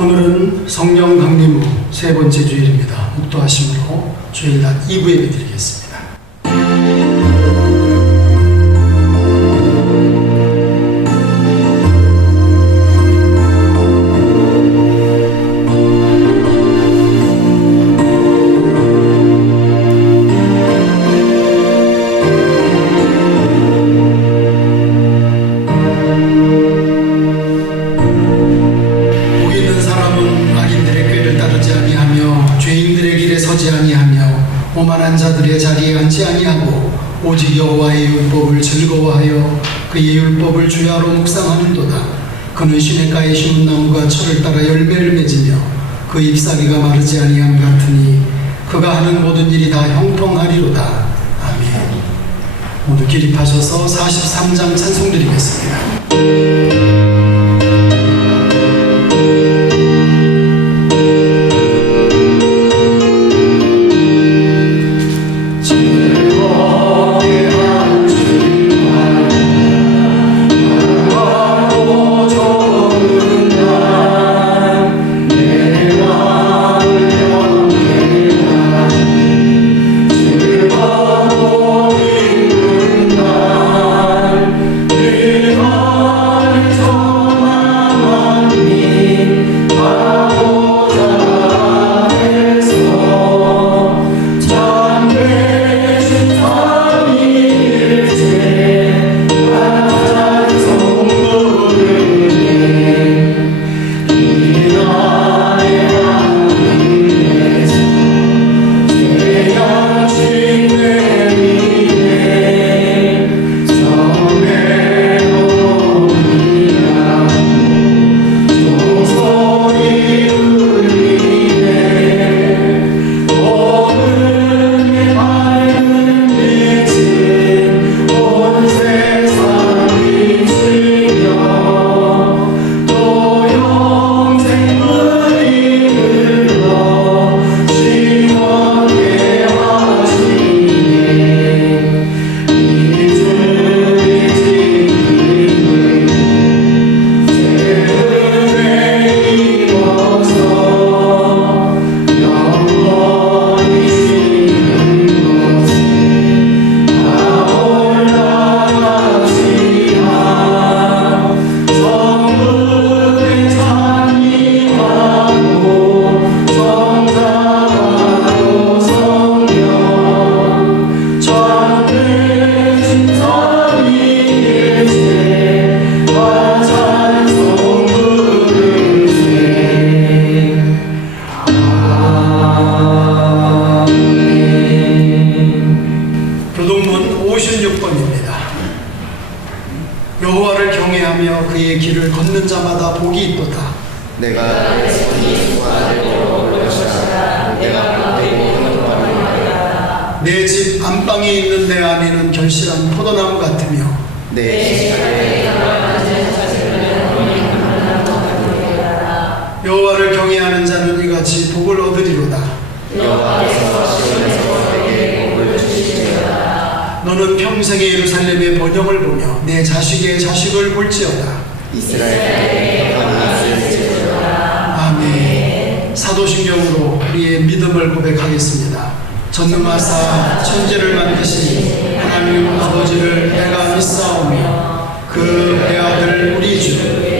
오늘은 성령 강림 후 세 번째 주일입니다. 묵도하심으로 주일날 2부 예배 드리겠습니다. 오만한 자들의 자리에 앉지 아니하고 오직 여호와의 율법을 즐거워하여 그의 율법을 주야로 묵상하는도다. 그는 시냇가에 심은 나무가 철을 따라 열매를 맺으며 그 잎사귀가 마르지 아니함 같으니 그가 하는 모든 일이 다 형통하리로다. 아멘. 모두 기립하셔서 43장 찬송 드리겠습니다. 여호와를 경외하며 그의 길을 걷는 자마다 복이 있도다. 내가 내 손이 수고하는 대로 것이라. 내가 내 집 안방에 있는 내 아내는 결실한 포도나무 같으며 내 여호와를 경외하는 자는 이같이 복을 얻으리로다. 여호와께서 시온에서 내게 복을 주시리로다. 너는 평생의 예루살렘의 번영을 보며 내 자식의 자식을 볼지어다. 이스라엘에 평안이 있을지어다. 아멘. 사도신경으로 우리의 믿음을 고백하겠습니다. 전능하사 천지를 만드신 하나님 아버지를 내가 믿사오며 그 배아들 우리 주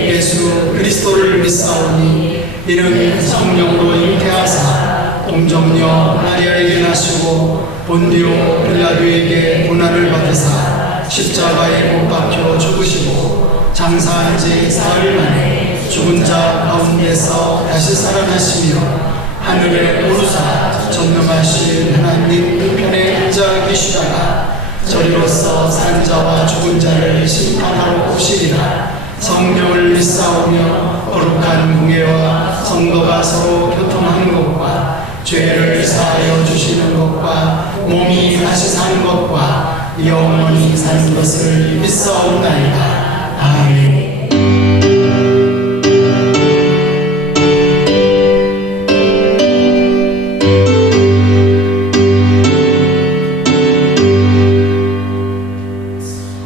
예수 그리스도를 믿사오니 이는 성령으로 잉태하사 동정녀 마리아에게 나시고 본디오 빌라도에게 고난을 받으사 십자가에 못 박혀 죽으시고 장사한 지 사흘 만에 죽은 자 가운데서 다시 살아나시며 하늘에 오르사 전능하신 하나님 우편에 앉아 계시다가 저리로서 산 자와 죽은 자를 심판하러 오시리라. 성령을 믿사오며 거룩한 공예와 성도가 서로 교통하는 것과 죄를 사하여 주시는 것과 몸이 다시 사는 것과 영원히 사는 것을 믿사옵나이다. 아멘.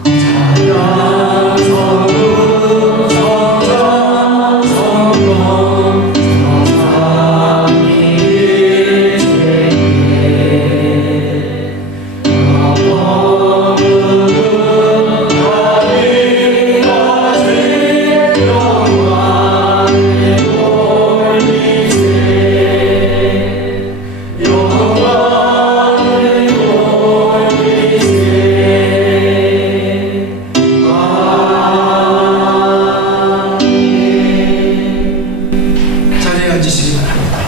성령 성부 성자 성령 앉으시기 바랍니다.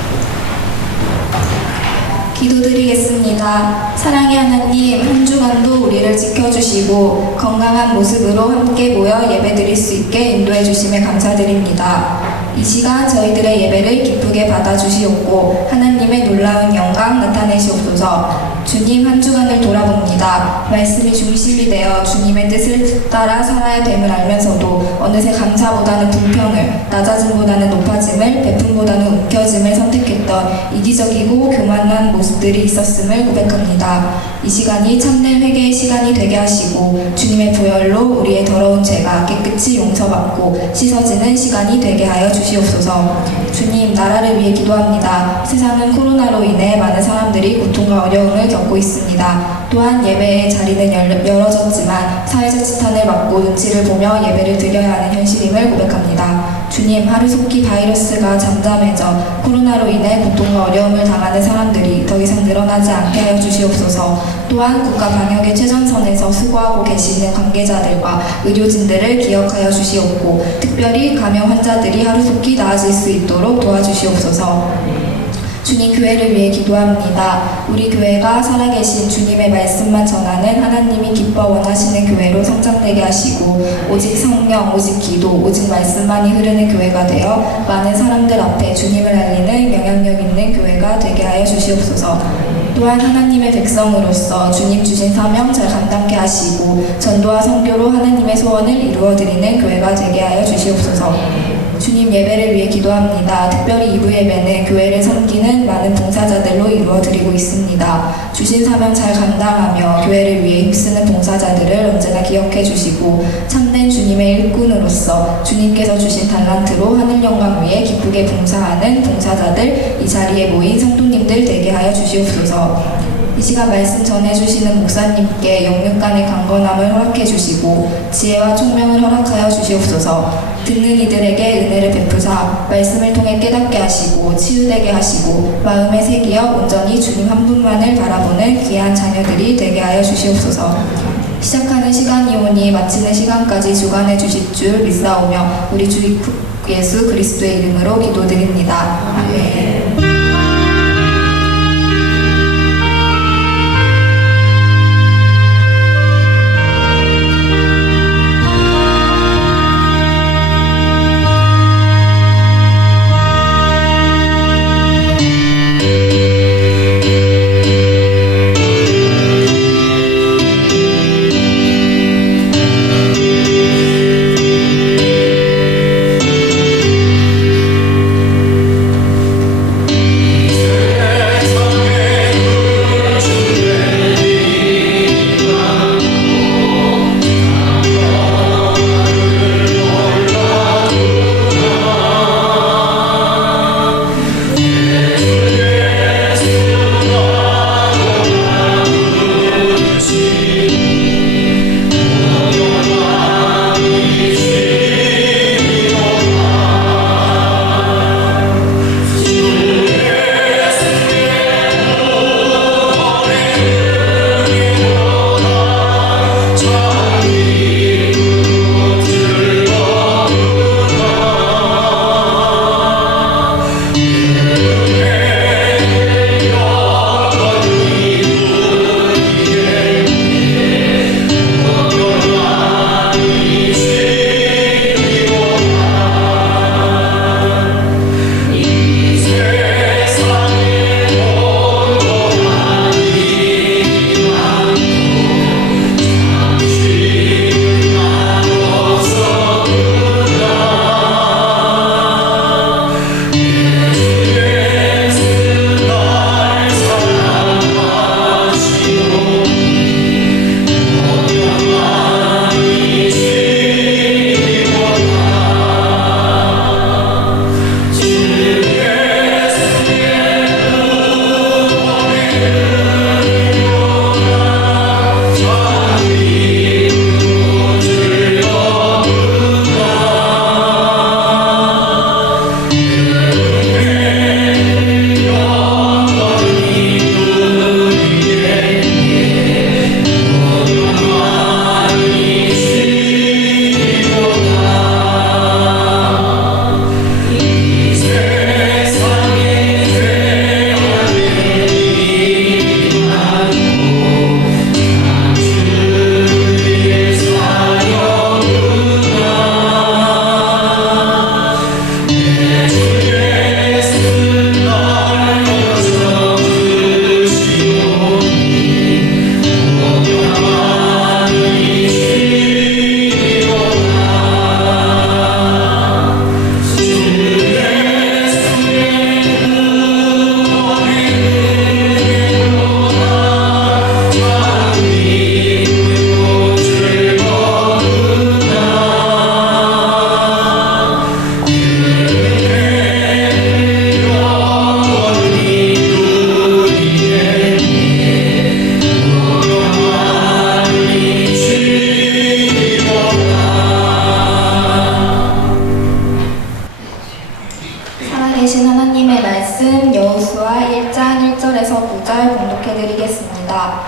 기도드리겠습니다. 사랑의 하나님, 한 주간도 우리를 지켜주시고 건강한 모습으로 함께 모여 예배드릴 수 있게 인도해 주심에 감사드립니다. 이 시간 저희들의 예배를 기쁘게 받아주시옵고 하나님의 놀라운 영광 나타내시옵소서. 주님, 한 주간을 돌아봅니다. 말씀이 중심이 되어 주님의 뜻을 따라 살아야 됨을 알면서도 어느새 감사보다는 불평을, 낮아짐보다는 높아짐을, 베품보다는 움켜짐을 선택했던 이기적이고 교만한 모습들이 있었음을 고백합니다. 이 시간이 참된 회개의 시간이 되게 하시고 주님의 보혈로 우리의 더러운 죄가 깨끗이 용서받고 씻어지는 시간이 되게 하여 주시옵소서. 주님, 나라를 위해 기도합니다. 세상은 코로나로 인해 많은 사람들이 고통과 어려움을 겪고 있습니다. 또한 예배의 자리는 열어졌지만 사회적 지탄을 받고 눈치를 보며 예배를 드려야 하는 현실임을 고백합니다. 주님, 하루속히 바이러스가 잠잠해져 코로나로 인해 고통과 어려움을 당하는 사람들이 더 이상 늘어나지 않게 하여 주시옵소서. 또한 국가 방역의 최전선에서 수고하고 계시는 관계자들과 의료진들을 기억하여 주시옵고 특별히 감염 환자들이 하루속히 나아질 수 있도록 도와주시옵소서. 주님, 교회를 위해 기도합니다. 우리 교회가 살아계신 주님의 말씀만 전하는 하나님이 기뻐 원하시는 교회로 성장되게 하시고 오직 성령, 오직 기도, 오직 말씀만이 흐르는 교회가 되어 많은 사람들 앞에 주님을 알리는 영향력 있는 교회가 되게 하여 주시옵소서. 또한 하나님의 백성으로서 주님 주신 사명 잘 감당케 하시고 전도와 선교로 하나님의 소원을 이루어드리는 교회가 되게 하여 주시옵소서. 주님, 예배를 위해 기도합니다. 특별히 2부 예배는 교회를 섬기는 많은 봉사자들로 이루어드리고 있습니다. 주신 사명 잘 감당하며 교회를 위해 힘쓰는 봉사자들을 언제나 기억해 주시고 참된 주님의 일꾼으로서 주님께서 주신 달란트로 하늘 영광 위에 기쁘게 봉사하는 봉사자들, 이 자리에 모인 성도님들 되게 하여 주시옵소서. 이 시간 말씀 전해주시는 목사님께 영육간의 강건함을 허락해 주시고 지혜와 총명을 허락하여 주시옵소서. 듣는 이들에게 은혜를 베푸사 말씀을 통해 깨닫게 하시고 치유되게 하시고 마음에 새기어 온전히 주님 한 분만을 바라보는 귀한 자녀들이 되게 하여 주시옵소서. 시작하는 시간이 오니 마치는 시간까지 주관해 주실 줄 믿사오며 우리 주 예수 그리스도의 이름으로 기도드립니다. 아멘. 살아계신 하나님의 말씀 여호수아 1장 1절에서 9절 봉독해드리겠습니다.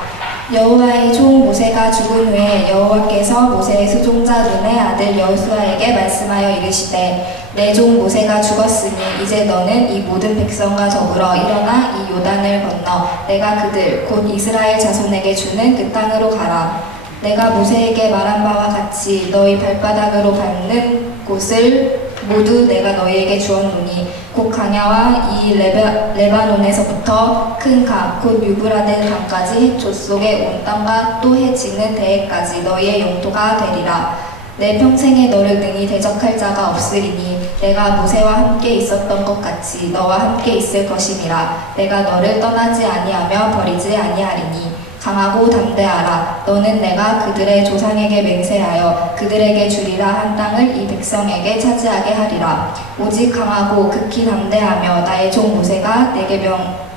여호와의 종 모세가 죽은 후에 여호와께서 모세의 수종자 눈의 아들 여호수아에게 말씀하여 이르시되 내 종 모세가 죽었으니 이제 너는 이 모든 백성과 더불어 일어나 이 요단을 건너 내가 그들 곧 이스라엘 자손에게 주는 그 땅으로 가라. 내가 모세에게 말한 바와 같이 너희 발바닥으로 밟는 곳을 모두 내가 너희에게 주었노니 곧 강야와 이 레바논에서부터 큰 강 곧 유브라데 강까지 조 속의 온 땅과 또 해지는 대해까지 너희의 영토가 되리라. 내 평생에 너를 능히 대적할 자가 없으리니 내가 모세와 함께 있었던 것 같이 너와 함께 있을 것이니라. 내가 너를 떠나지 아니하며 버리지 아니하리니 강하고 담대하라. 너는 내가 그들의 조상에게 맹세하여 그들에게 주리라 한 땅을 이 백성에게 차지하게 하리라. 오직 강하고 극히 담대하며 나의 종 모세가 내게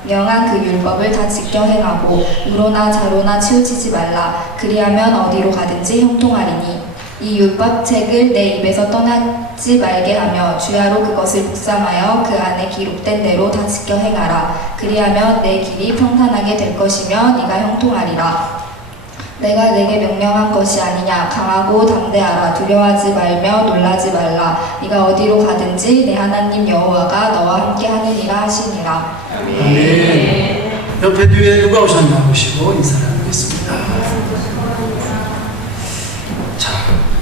명한 그 율법을 다 지켜 행하고 우로나 좌로나 치우치지 말라. 그리하면 어디로 가든지 형통하리니 이 율법책을 내 입에서 떠나지 말게 하며 주야로 그것을 묵상하여 그 안에 기록된 대로 다 지켜 행하라. 그리하면 내 길이 평탄하게 될 것이며 네가 형통하리라. 내가 내게 명령한 것이 아니냐. 강하고 담대하라. 두려워하지 말며 놀라지 말라. 네가 어디로 가든지 내 하나님 여호와가 너와 함께 하느니라 하시니라. 아멘. 옆에 뒤에 누가 오셨나 보시고 인사를 하겠습니다. 자,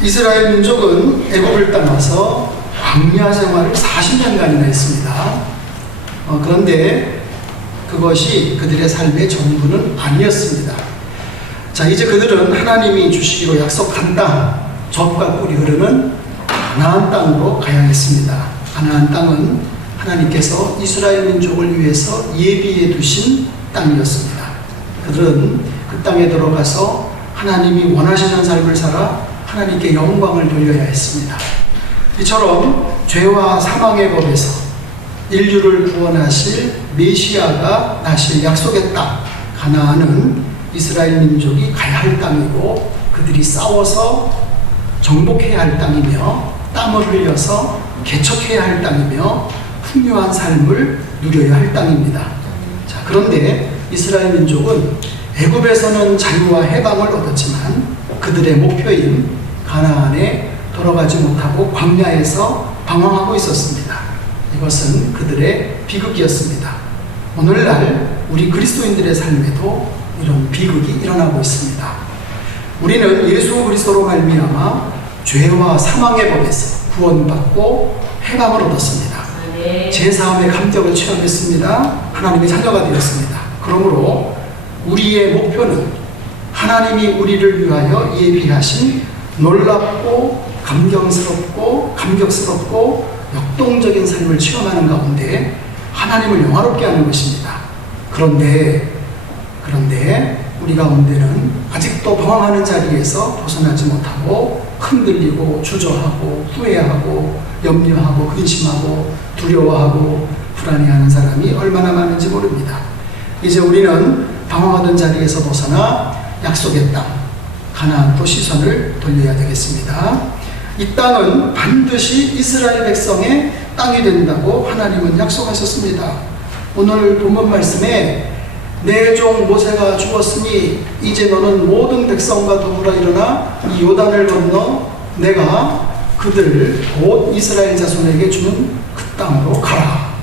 이스라엘 민족은 애굽을 떠나서 광야 생활을 40년간이나 했습니다. 그런데 그것이 그들의 삶의 전부는 아니었습니다. 자, 이제 그들은 하나님이 주시기로 약속한 땅, 젖과 꿀이 흐르는 가나안 땅으로 가야 했습니다. 가나안 땅은 하나님께서 이스라엘 민족을 위해서 예비해 두신 땅이었습니다. 그들은 그 땅에 들어가서 하나님이 원하시는 삶을 살아 하나님께 영광을 돌려야 했습니다. 이처럼 죄와 사망의 법에서 인류를 구원하실 메시아가 나실 약속의 땅 가나안은 이스라엘 민족이 가야 할 땅이고 그들이 싸워서 정복해야 할 땅이며 땀을 흘려서 개척해야 할 땅이며 풍요한 삶을 누려야 할 땅입니다. 자, 그런데 이스라엘 민족은 애굽에서는 자유와 해방을 얻었지만 그들의 목표인 가나안에 돌아가지 못하고 광야에서 방황하고 있었습니다. 이것은 그들의 비극이었습니다. 오늘날 우리 그리스도인들의 삶에도 이런 비극이 일어나고 있습니다. 우리는 예수 그리스도로 말미암아 죄와 사망의 법에서 구원받고 해방을 얻었습니다. 제사함의 감격을 체험했습니다. 하나님의 자녀가 되었습니다. 그러므로 우리의 목표는 하나님이 우리를 위하여 예비하신 놀랍고 감격스럽고 역동적인 삶을 체험하는 가운데 하나님을 영화롭게 하는 것입니다. 그런데 우리 가운데는 아직도 방황하는 자리에서 벗어나지 못하고 흔들리고 주저하고 후회하고 염려하고 근심하고 두려워하고 불안해하는 사람이 얼마나 많은지 모릅니다. 이제 우리는 방황하던 자리에서 벗어나 약속의 땅 가나안으로 시선을 돌려야 되겠습니다. 이 땅은 반드시 이스라엘 백성의 땅이 된다고 하나님은 약속하셨습니다. 오늘 본문 말씀에 내 종 모세가 죽었으니 이제 너는 모든 백성과 더불어 일어나 이 요단을 건너 내가 그들을 곧 이스라엘 자손에게 주는 그 땅으로 가라.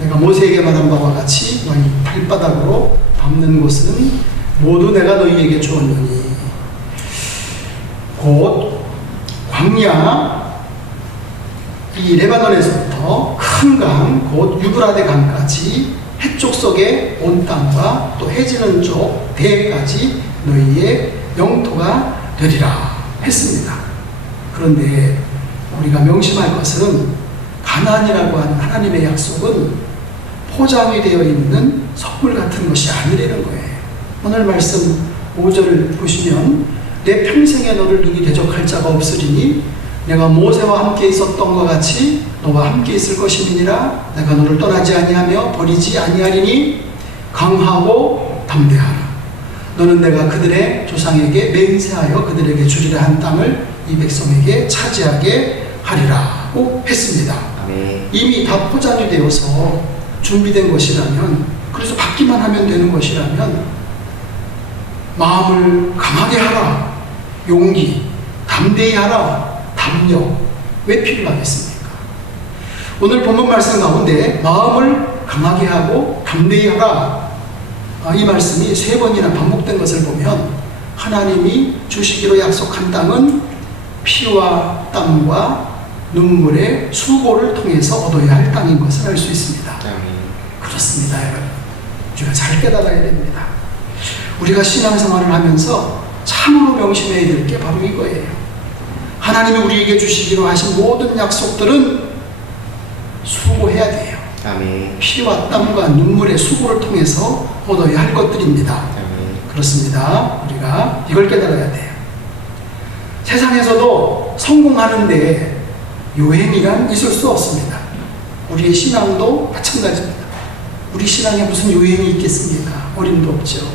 내가 모세에게 말한 바와 같이 너희 발바닥으로 밟는 곳은 모두 내가 너희에게 주었느니 곧 광야 이 레바논에서부터 큰 강 곧 유브라데 강까지 해쪽 속의 온 땅과 또 해지는 쪽 대해까지 너희의 영토가 되리라 했습니다. 그런데 우리가 명심할 것은 가나안이라고 하는 하나님의 약속은 포장이 되어 있는 선물 같은 것이 아니라는 거예요. 오늘 말씀 5절을 보시면 내 평생에 너를 능히 대적할 자가 없으리니 내가 모세와 함께 있었던 것 같이 너와 함께 있을 것임이니라. 내가 너를 떠나지 아니하며 버리지 아니하리니 강하고 담대하라. 너는 내가 그들의 조상에게 맹세하여 그들에게 주리라 한 땅을 이 백성에게 차지하게 하리라고 했습니다. 아멘. 이미 다 포장이 되어서 준비된 것이라면, 그래서 받기만 하면 되는 것이라면 마음을 강하게 하라, 용기, 담대히 하라, 담력, 왜 필요하겠습니까? 오늘 본문 말씀 가운데 마음을 강하게 하고 담대히 하라, 이 말씀이 3번이나 반복된 것을 보면 하나님이 주시기로 약속한 땅은 피와 땀과 눈물의 수고를 통해서 얻어야 할 땅인 것을 알 수 있습니다. 아멘. 그렇습니다, 여러분. 우리가 잘 깨달아야 됩니다. 우리가 신앙생활을 하면서 참으로 명심해야 될 게 바로 이거예요. 하나님이 우리에게 주시기로 하신 모든 약속들은 수고해야 돼요. 아멘. 피와 땀과 눈물의 수고를 통해서 얻어야 할 것들입니다. 아멘. 그렇습니다. 우리가 이걸 깨달아야 돼요. 세상에서도 성공하는데 요행이란 있을 수 없습니다. 우리의 신앙도 마찬가지입니다. 우리 신앙에 무슨 요행이 있겠습니까? 어림도 없죠.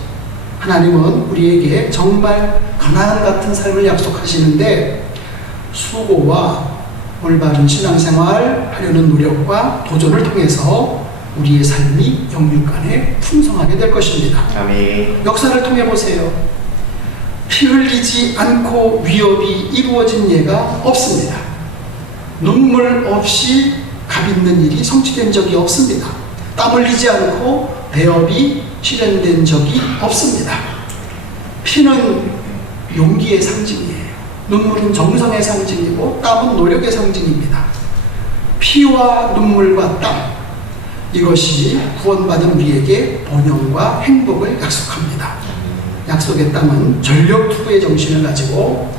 하나님은 우리에게 정말 가나안 같은 삶을 약속하시는데 수고와 올바른 신앙생활 하려는 노력과 도전을 통해서 우리의 삶이 영육간에 풍성하게 될 것입니다. 아멘. 역사를 통해 보세요. 피 흘리지 않고 위협이 이루어진 예가 없습니다. 눈물 없이 값 있는 일이 성취된 적이 없습니다. 땀 흘리지 않고 배업이 실현된 적이 없습니다. 피는 용기의 상징이에요. 눈물은 정성의 상징이고 땀은 노력의 상징입니다. 피와 눈물과 땀, 이것이 구원받은 우리에게 번영과 행복을 약속합니다. 약속의 땅은 전력 투구의 정신을 가지고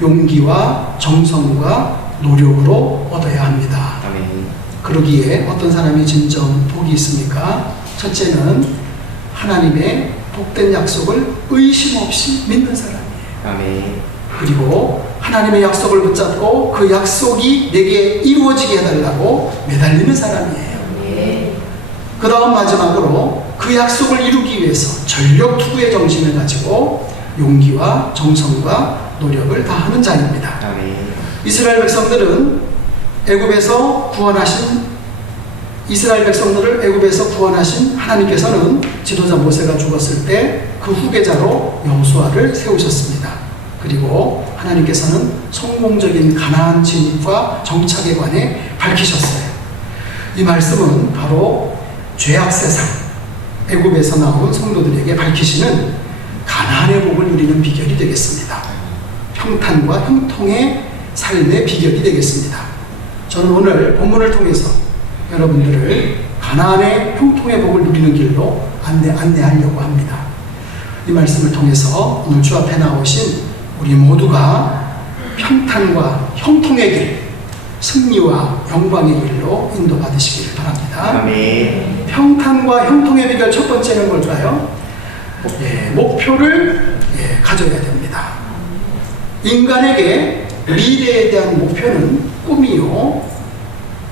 용기와 정성과 노력으로 얻어야 합니다. 아멘. 그러기에 어떤 사람이 진정 복이 있습니까? 첫째는 하나님의 복된 약속을 의심 없이 믿는 사람이에요. 아멘. 그리고 하나님의 약속을 붙잡고 그 약속이 내게 이루어지게 해달라고 매달리는 사람이에요. 그 다음 마지막으로 그 약속을 이루기 위해서 전력 투구의 정신을 가지고 용기와 정성과 노력을 다하는 자입니다. 아멘. 이스라엘 백성들을 애굽에서 구원하신 하나님께서는 지도자 모세가 죽었을 때 그 후계자로 여호수아를 세우셨습니다. 그리고 하나님께서는 성공적인 가나안 진입과 정착에 관해 밝히셨어요. 이 말씀은 바로 죄악 세상 애굽에서 나온 성도들에게 밝히시는 가나안의 복을 누리는 비결이 되겠습니다. 평탄과 형통의 삶의 비결이 되겠습니다. 저는 오늘 본문을 통해서 여러분들을 가나안의 형통의 복을 누리는 길로 안내하려고 합니다. 이 말씀을 통해서 오늘 주 앞에 나오신 우리 모두가 평탄과 형통의 길, 승리와 영광의 길로 인도받으시기를 바랍니다. 아멘. 평탄과 형통의 비결 첫 번째는 뭘까요? 목표를 가져야 됩니다. 인간에게 미래에 대한 목표는 꿈이요,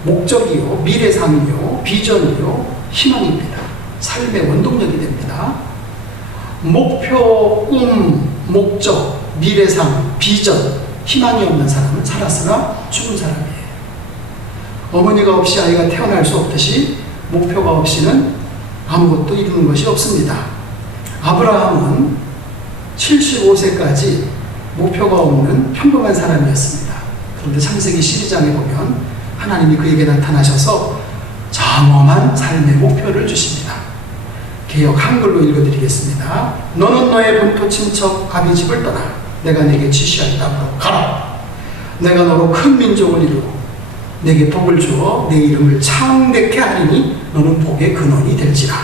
목적이요, 미래상이요, 비전이요, 희망입니다. 삶의 원동력이 됩니다. 목표, 꿈, 목적, 미래상, 비전, 희망이 없는 사람은 살았으나 죽은 사람이에요. 어머니가 없이 아이가 태어날 수 없듯이 목표가 없이는 아무것도 이루는 것이 없습니다. 아브라함은 75세까지 목표가 없는 평범한 사람이었습니다. 그런데 창세기 12장에 보면 하나님이 그에게 나타나셔서 장엄한 삶의 목표를 주십니다. 개역 한글로 읽어드리겠습니다. 너는 너의 본토 친척 아비 집을 떠나 내가 내게 지시할 땅으로 가라. 내가 너로 큰 민족을 이루고 내게 복을 주어 내 이름을 창대케 하리니 너는 복의 근원이 될지라.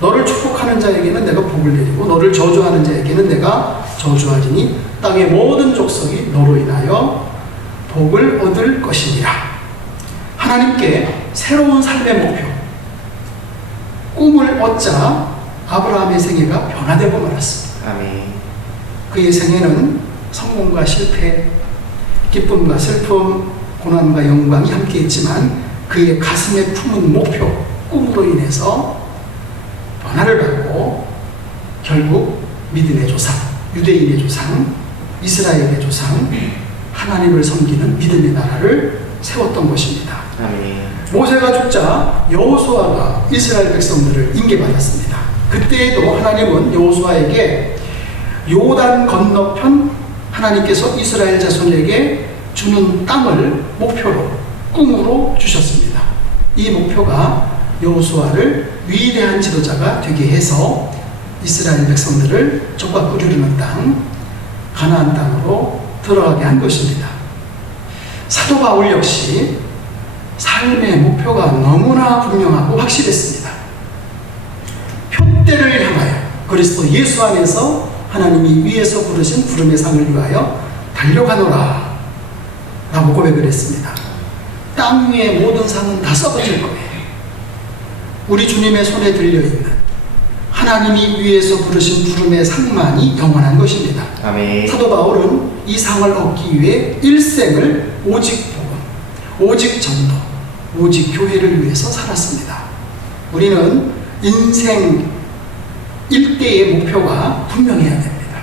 너를 축복하는 자에게는 내가 복을 내리고 너를 저주하는 자에게는 내가 저주하리니 땅의 모든 족속이 너로 인하여 복을 얻을 것이니라. 하나님께 새로운 삶의 목표, 꿈을 얻자 아브라함의 생애가 변화되고 말았습니다. 아멘. 그의 생애는 성공과 실패, 기쁨과 슬픔, 고난과 영광이 함께했지만 그의 가슴에 품은 목표, 꿈으로 인해서 변화를 받고 결국 믿음의 조상, 유대인의 조상, 이스라엘의 조상, 하나님을 섬기는 믿음의 나라를 세웠던 것입니다. 아멘. 모세가 죽자 여호수아가 이스라엘 백성들을 인계받았습니다. 그때에도 하나님은 여호수아에게 요단 건너편 하나님께서 이스라엘 자손에게 주는 땅을 목표로, 꿈으로 주셨습니다. 이 목표가 여호수아를 위대한 지도자가 되게 해서 이스라엘 백성들을 적과 꿀이르는 땅, 가나안 땅으로 들어가게 한 것입니다. 사도 바울 역시 삶의 목표가 너무나 분명하고 확실했습니다. 표대를 향하여 그리스도 예수 안에서 하나님이 위에서 부르신 부름의 상을 위하여 달려가노라 라고 고백을 했습니다. 땅 위의 모든 상은 다 썩어질 거예요. 우리 주님의 손에 들려있는 하나님이 위에서 부르신 부름의 상만이 영원한 것입니다. 아멘. 사도 바울은 이 상을 얻기 위해 일생을 오직 복음, 오직 전도, 오직 교회를 위해서 살았습니다. 우리는 인생 일대의 목표가 분명해야 됩니다.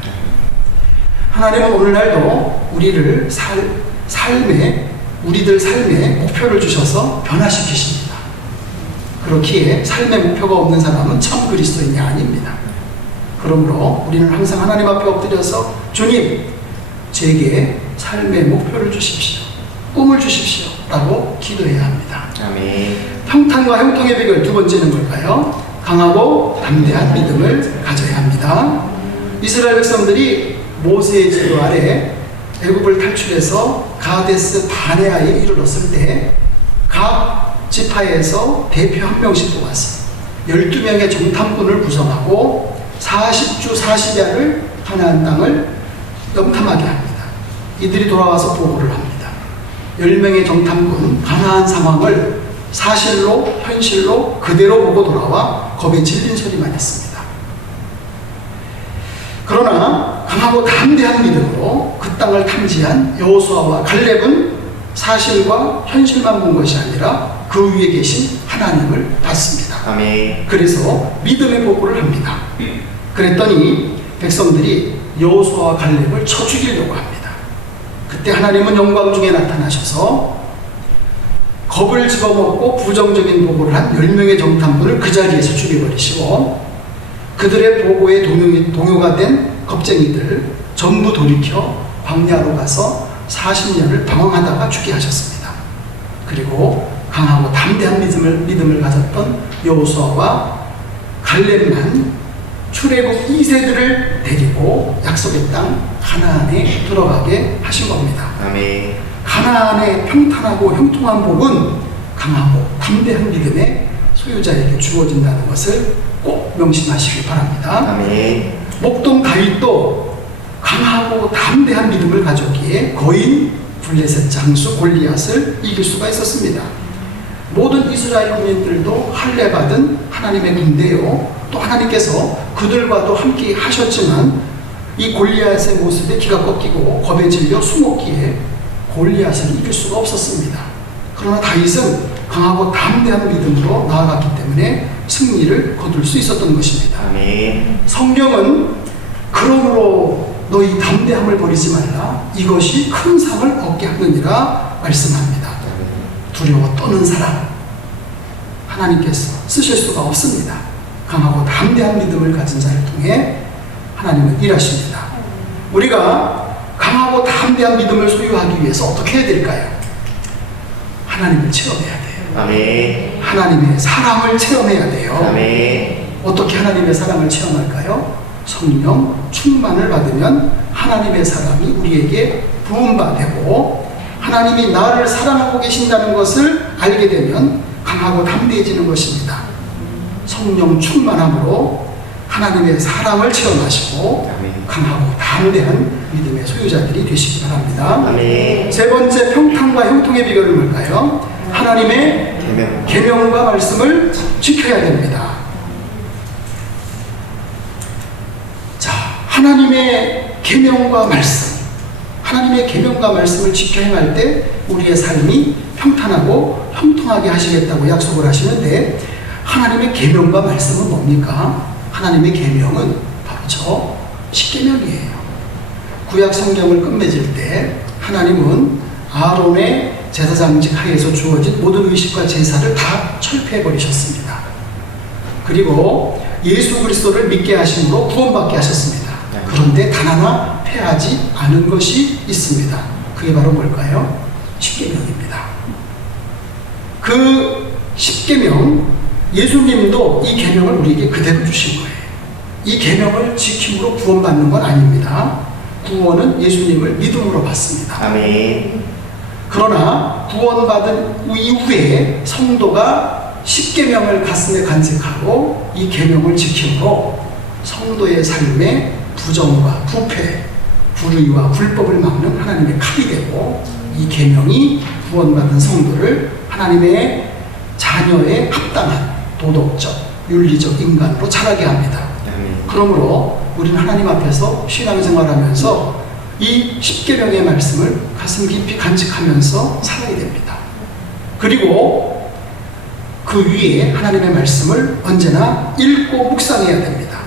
하나님은 오늘날도 우리를 우리들 삶에 목표를 주셔서 변화시키십니다. 그렇기에 삶의 목표가 없는 사람은 참 그리스도인이 아닙니다. 그러므로 우리는 항상 하나님 앞에 엎드려서 주님, 제게 삶의 목표를 주십시오. 꿈을 주십시오. 라고 기도해야 합니다. 아멘. 평탄과 형통의 비결 두 번째는 뭘까요? 강하고 담대한 믿음을 가져야 합니다. 이스라엘 백성들이 모세의 지도 아래 애굽을 탈출해서 가데스 바네아에 이르렀을 때 각 지파에서 대표 한 명씩 뽑았어요. 12명의 정탐꾼을 구성하고 40주 40야를 가나안 땅을 염탐하게 합니다. 이들이 돌아와서 보고를 합니다. 10명의 정탐꾼 가나안 상황을 사실로 현실로 그대로 보고 돌아와 겁에 질린 소리만 했습니다. 그러나 강하고 담대한 믿음으로 그 땅을 탐지한 여호수아와 갈렙은 사실과 현실만 본 것이 아니라 그 위에 계신 하나님을 봤습니다. 아멘. 그래서 믿음의 보고를 합니다. 그랬더니 백성들이 여호수아와 갈렙을 쳐 죽이려고 합니다. 그때 하나님은 영광 중에 나타나셔서 겁을 집어먹고 부정적인 보고를 한 10명의 정탐꾼을 그 자리에서 죽여버리시고 그들의 보고에 동요가 된 겁쟁이들 전부 돌이켜 광야로 가서 40년을 방황하다가 죽게 하셨습니다. 그리고 강하고 담대한 믿음을 가졌던 여호수아와 갈렙만 출애굽 2세들을 데리고 약속의 땅 가나안에 들어가게 하신 겁니다. 아멘. 가나안의 평탄하고 형통한 복은 강하고 담대한 믿음의 소유자에게 주어진다는 것을 꼭 명심하시기 바랍니다. 아멘. 목동 다윗도 강하고 담대한 믿음을 가졌기에 거인 블레셋 장수 골리앗을 이길 수가 있었습니다. 모든 이스라엘 국민들도 할례받은 하나님의 군대요, 또 하나님께서 그들과도 함께 하셨지만 이 골리앗의 모습에 기가 꺾이고 겁에 질려 숨었기에 골리앗을 이길 수가 없었습니다. 그러나 다윗은 강하고 담대한 믿음으로 나아갔기 때문에 승리를 거둘 수 있었던 것입니다. 아멘. 성경은 그러므로 너희 담대함을 버리지 말라, 이것이 큰 상을 얻게 하느니라 말씀합니다. 두려워 떠는 사람 하나님께서 쓰실 수가 없습니다. 강하고 담대한 믿음을 가진 자를 통해 하나님은 일하십니다. 우리가 강하고 담대한 믿음을 소유하기 위해서 어떻게 해야 될까요? 하나님을 체험해야 돼요. 아멘. 하나님의 사랑을 체험해야 돼요. 아멘. 어떻게 하나님의 사랑을 체험할까요? 성령 충만을 받으면 하나님의 사랑이 우리에게 부음받고 하나님이 나를 사랑하고 계신다는 것을 알게 되면 강하고 담대해지는 것입니다. 성령 충만함으로 하나님의 사랑을 체험하시고 아멘. 강하고 담대한 믿음의 소유자들이 되시기 바랍니다. 아멘. 세 번째 평탄과 형통의 비결은 뭘까요? 하나님의 계명과 말씀을 지켜야 됩니다. 자, 하나님의 계명과 말씀, 하나님의 계명과 말씀을 지켜 행할 때 우리의 삶이 평탄하고 형통하게 하시겠다고 약속을 하시는데, 하나님의 계명과 말씀은 뭡니까? 하나님의 계명은 바로 저 십계명이에요. 구약 성경을 끝맺을 때 하나님은 아론의 제사장직 하에서 주어진 모든 의식과 제사를 다 철폐해 버리셨습니다. 그리고 예수 그리스도를 믿게 하심으로 구원받게 하셨습니다. 그런데 단 하나 폐하지 않은 것이 있습니다. 그게 바로 뭘까요? 십계명입니다. 그 십계명, 예수님도 이 계명을 우리에게 그대로 주신 거예요. 이 계명을 지킴으로 구원받는 건 아닙니다. 구원은 예수님을 믿음으로 받습니다. 아멘. 그러나 구원받은 이후에 성도가 십계명을 가슴에 간직하고 이 계명을 지킴으로 성도의 삶에 부정과 부패, 불의와 불법을 막는 하나님의 칼이 되고, 이 계명이 구원받은 성도를 하나님의 자녀에 합당한 도덕적, 윤리적 인간으로 자라게 합니다. 그러므로 우리는 하나님 앞에서 신앙생활하면서 이 십계명의 말씀을 가슴 깊이 간직하면서 살아야 됩니다. 그리고 그 위에 하나님의 말씀을 언제나 읽고 묵상해야 됩니다.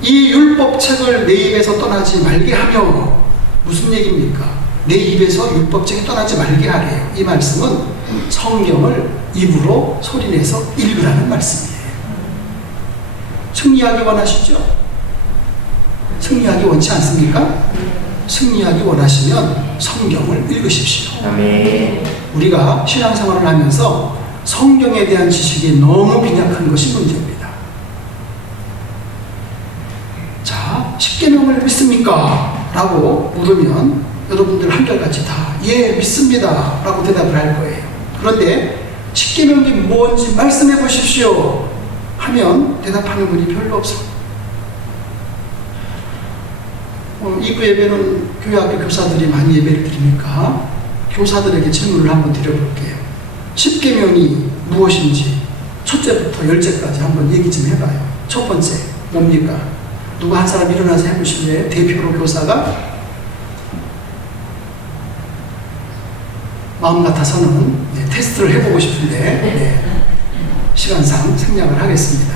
이 율법책을 내 입에서 떠나지 말게 하며, 무슨 얘기입니까? 내 입에서 율법책이 떠나지 말게 하래요. 이 말씀은 성경을 입으로 소리내서 읽으라는 말씀이에요. 승리하기 원하시죠? 승리하기 원치 않습니까? 승리하기 원하시면 성경을 읽으십시오. 아멘. 우리가 신앙생활을 하면서 성경에 대한 지식이 너무 빈약한 것이 문제입니다. 자, 십계명을 믿습니까? 라고 물으면 여러분들 한결같이 다 예, 믿습니다 라고 대답을 할 거예요. 그런데 십계명이 뭔지 말씀해 보십시오 하면 대답하는 분이 별로 없어요. 이부 예배는 교회학교 교사들이 많이 예배를 드리니까 교사들에게 질문을 한번 드려볼게요. 십계명이 무엇인지 첫째부터 열째까지 한번 얘기 좀 해봐요. 첫 번째 뭡니까? 누가 한 사람 일어나서 해보실래요? 대표로 교사가? 마음 같아서는 테스트를 해보고 싶은데 시간상 생략을 하겠습니다.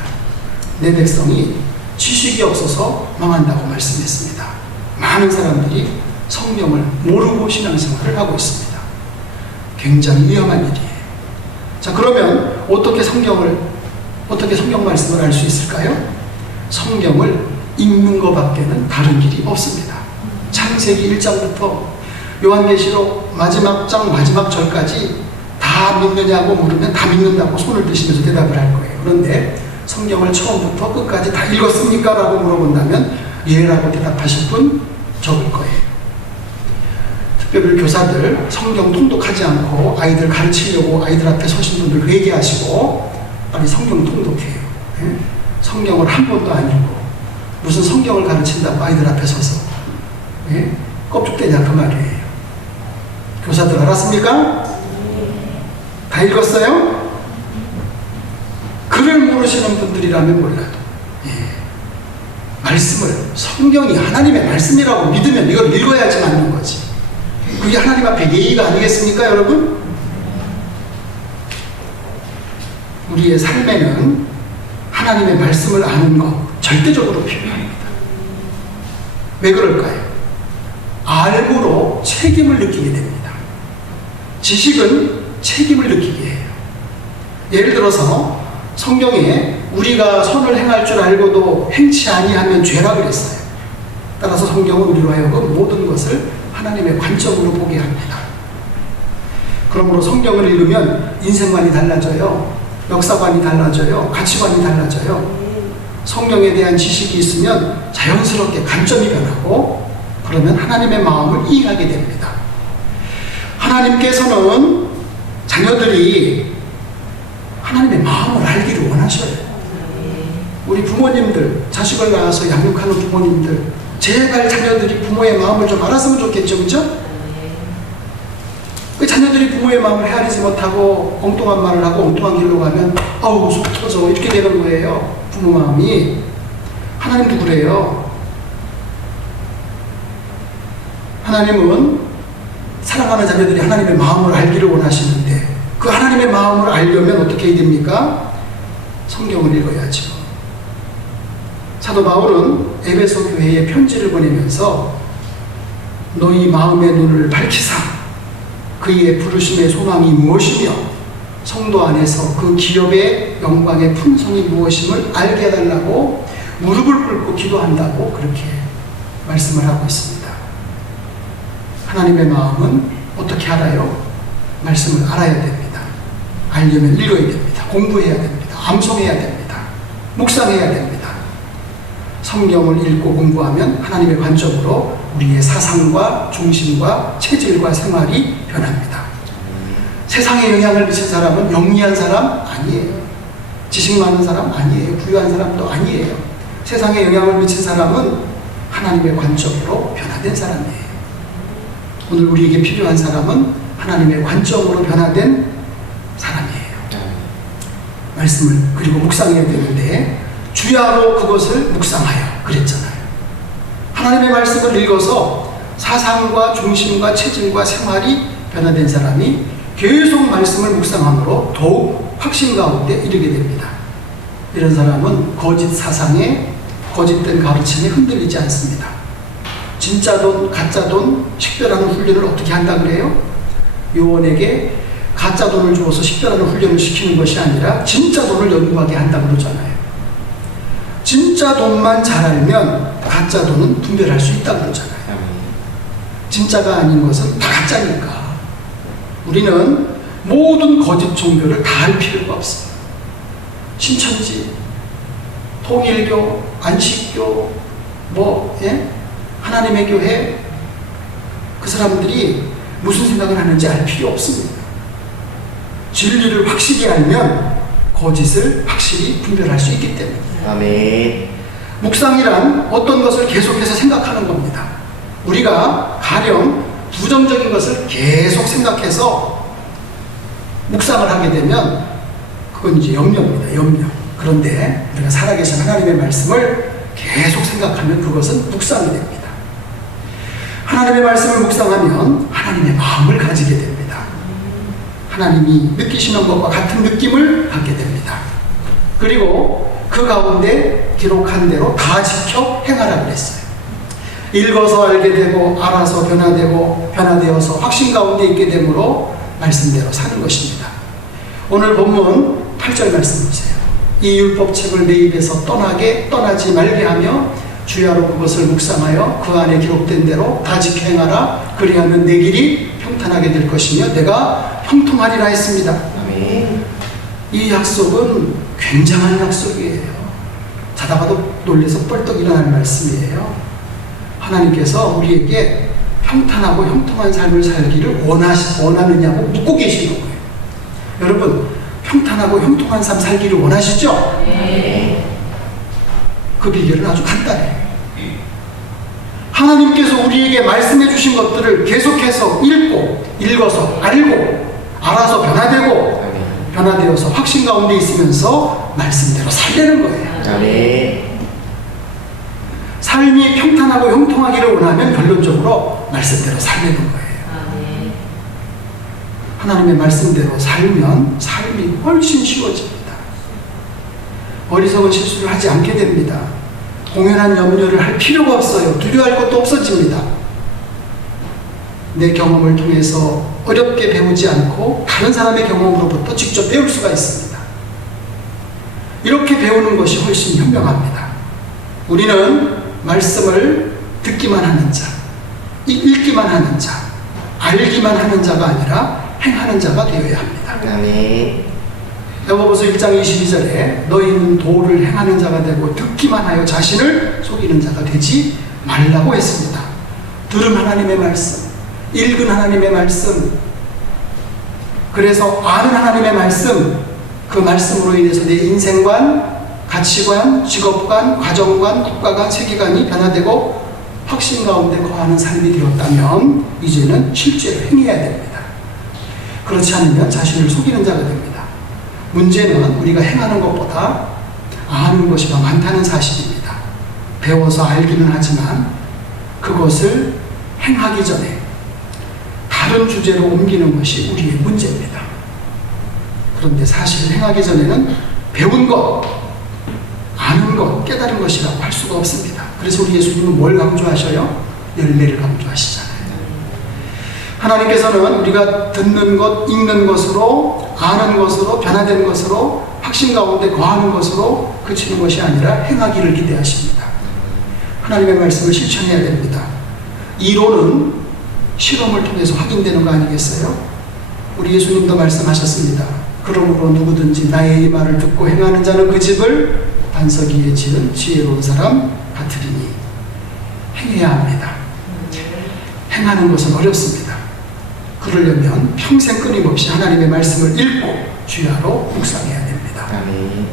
내 백성이 지식이 없어서 망한다고 말씀했습니다. 많은 사람들이 성경을 모르고 신앙생활을 하고 있습니다. 굉장히 위험한 일이에요. 자, 그러면 어떻게 성경 말씀을 알 수 있을까요? 성경을 읽는 것밖에는 다른 길이 없습니다. 창세기 1장부터 요한계시록 마지막 장 마지막 절까지 다 믿느냐고 물으면 다 믿는다고 손을 드시면서 대답을 할 거예요. 그런데 성경을 처음부터 끝까지 다 읽었습니까? 라고 물어본다면 예라고 대답하실 분 적을 거예요. 특별히 교사들 성경 통독하지 않고 아이들 가르치려고 아이들 앞에 서신 분들 회개하시고 빨리 성경 통독해요. 성경을 한 번도 안 읽고 무슨 성경을 가르친다고 아이들 앞에 서서 껍죽대냐 그 말이에요. 교사들 알았습니까? 다 읽었어요? 글을 모르시는 분들이라면 몰라도 말씀을, 성경이 하나님의 말씀이라고 믿으면 이걸 읽어야지 맞는 거지. 그게 하나님 앞에 예의가 아니겠습니까, 여러분? 우리의 삶에는 하나님의 말씀을 아는 것 절대적으로 필요합니다. 왜 그럴까요? 알므로 책임을 느끼게 됩니다. 지식은 책임을 느끼게 해요. 예를 들어서 성경에 우리가 선을 행할 줄 알고도 행치 아니하면 죄라 그랬어요. 따라서 성경은 우리로 하여금 모든 것을 하나님의 관점으로 보게 합니다. 그러므로 성경을 읽으면 인생관이 달라져요. 역사관이 달라져요. 가치관이 달라져요. 성경에 대한 지식이 있으면 자연스럽게 관점이 변하고 그러면 하나님의 마음을 이해하게 됩니다. 하나님께서는 자녀들이 하나님의 마음을 알기를 원하셔요. 우리 부모님들, 자식을 낳아서 양육하는 부모님들, 제발 자녀들이 부모의 마음을 좀 알았으면 좋겠죠, 그죠? 그 자녀들이 부모의 마음을 헤아리지 못하고 엉뚱한 말을 하고 엉뚱한 길로 가면 아우 속 터져 이렇게 되는 거예요. 부모 마음이. 하나님도 그래요. 하나님은 사랑하는 자녀들이 하나님의 마음을 알기를 원하시는데 그 하나님의 마음을 알려면 어떻게 해야 됩니까? 성경을 읽어야죠. 사도 바울은 에베소 교회에 편지를 보내면서 너희 마음의 눈을 밝히사 그의 부르심의 소망이 무엇이며 성도 안에서 그 기업의 영광의 품성이 무엇임을 알게 해달라고 무릎을 꿇고 기도한다고 그렇게 말씀을 하고 있습니다. 하나님의 마음은 어떻게 알아요? 말씀을 알아야 됩니다. 알려면 읽어야 됩니다. 공부해야 됩니다. 암송해야 됩니다. 묵상해야 됩니다. 성경을 읽고 공부하면 하나님의 관점으로 우리의 사상과 중심과 체질과 생활이 변합니다. 세상에 영향을 미친 사람은 영리한 사람 아니에요. 지식 많은 사람 아니에요. 부유한 사람도 아니에요. 세상에 영향을 미친 사람은 하나님의 관점으로 변화된 사람이에요. 오늘 우리에게 필요한 사람은 하나님의 관점으로 변화된 사람이에요. 말씀을 그리고 묵상해야 되는데 주야로 그것을 묵상하여 그랬잖아요. 하나님의 말씀을 읽어서 사상과 중심과 체질과 생활이 변화된 사람이 계속 말씀을 묵상함으로 더욱 확신 가운데 이르게 됩니다. 이런 사람은 거짓 사상에 거짓된 가르침에 흔들리지 않습니다. 진짜 돈, 가짜 돈, 식별하는 훈련을 어떻게 한다 그래요? 요원에게 가짜 돈을 주어서 식별하는 훈련을 시키는 것이 아니라 진짜 돈을 연구하게 한다 그러잖아요. 진짜 돈만 잘 알면 가짜 돈은 분별할 수 있다 그러잖아요. 진짜가 아닌 것은 다 가짜니까. 우리는 모든 거짓 종교를 다 할 필요가 없습니다. 신천지, 통일교, 안식교, 하나님의 교회, 그 사람들이 무슨 생각을 하는지 알 필요 없습니다. 진리를 확실히 알면 거짓을 확실히 분별할 수 있기 때문에. 아멘. 묵상이란 어떤 것을 계속해서 생각하는 겁니다. 우리가 가령 부정적인 것을 계속 생각해서 묵상을 하게 되면 그건 이제 염려입니다. 염려. 그런데 우리가 살아계신 하나님의 말씀을 계속 생각하면 그것은 묵상이 됩니다. 하나님의 말씀을 묵상하면 하나님의 마음을 가지게 됩니다. 하나님이 느끼시는 것과 같은 느낌을 갖게 됩니다. 그리고 그 가운데 기록한 대로 다 지켜 행하라 그랬어요. 읽어서 알게 되고 알아서 변화되어서 확신 가운데 있게 되므로 말씀대로 사는 것입니다. 오늘 본문 8절 말씀 보세요. 이 율법책을 내 입에서 떠나지 말게 하며 주야로 그것을 묵상하여 그 안에 기록된 대로 다 지켜 행하라. 그리하면 내 길이 평탄하게 될 것이며 내가 형통하리라 했습니다. 아멘. 이 약속은 굉장한 약속이에요. 자다가도 놀래서 뻘떡 일어날 말씀이에요. 하나님께서 우리에게 평탄하고 형통한 삶을 살기를 원하느냐고 묻고 계시는 거예요. 여러분, 평탄하고 형통한 삶 살기를 원하시죠? 네. 그 비결은 아주 간단해요. 하나님께서 우리에게 말씀해 주신 것들을 계속해서 읽어서 알고 알아서 변화되어서 확신 가운데 있으면서 말씀대로 살려는 거예요. 아멘. 삶이 평탄하고 형통하기를 원하면 결론적으로 말씀대로 살려는 거예요. 하나님의 말씀대로 살면 삶이 훨씬 쉬워집니다. 어리석은 실수를 하지 않게 됩니다. 공연한 염려를 할 필요가 없어요. 두려워할 것도 없어집니다. 내 경험을 통해서 어렵게 배우지 않고 다른 사람의 경험으로부터 직접 배울 수가 있습니다. 이렇게 배우는 것이 훨씬 현명합니다. 우리는 말씀을 듣기만 하는 자, 읽기만 하는 자, 알기만 하는 자가 아니라 행하는 자가 되어야 합니다. 아멘. 야고보서 1장 22절에 너희는 도를 행하는 자가 되고 듣기만 하여 자신을 속이는 자가 되지 말라고 했습니다. 들은 하나님의 말씀, 읽은 하나님의 말씀, 그래서 아는 하나님의 말씀, 그 말씀으로 인해서 내 인생관, 가치관, 직업관, 가정관, 국가관, 세계관이 변화되고 확신 가운데 거하는 삶이 되었다면 이제는 실제로 행해야 됩니다. 그렇지 않으면 자신을 속이는 자가 됩니다. 문제는 우리가 행하는 것보다 아는 것이 더 많다는 사실입니다. 배워서 알기는 하지만 그것을 행하기 전에 다른 주제로 옮기는 것이 우리의 문제입니다. 그런데 사실 행하기 전에는 배운 것, 아는 것, 깨달은 것이라고 할 수가 없습니다. 그래서 우리 예수님은 뭘 강조하셔요? 열매를 강조하시잖아요. 하나님께서는 우리가 듣는 것, 읽는 것으로, 아는 것으로, 변화된 것으로, 확신 가운데 거하는 것으로 그치는 것이 아니라 행하기를 기대하십니다. 하나님의 말씀을 실천해야 됩니다. 이론은 실험을 통해서 확인되는 거 아니겠어요? 우리 예수님도 말씀하셨습니다. 그러므로 누구든지 나의 이 말을 듣고 행하는 자는 그 집을 반석 위에 지은 지혜로운 사람 같으리니. 행해야 합니다. 행하는 것은 어렵습니다. 그러려면 평생 끊임없이 하나님의 말씀을 읽고 주야로 묵상해야 됩니다. 아멘.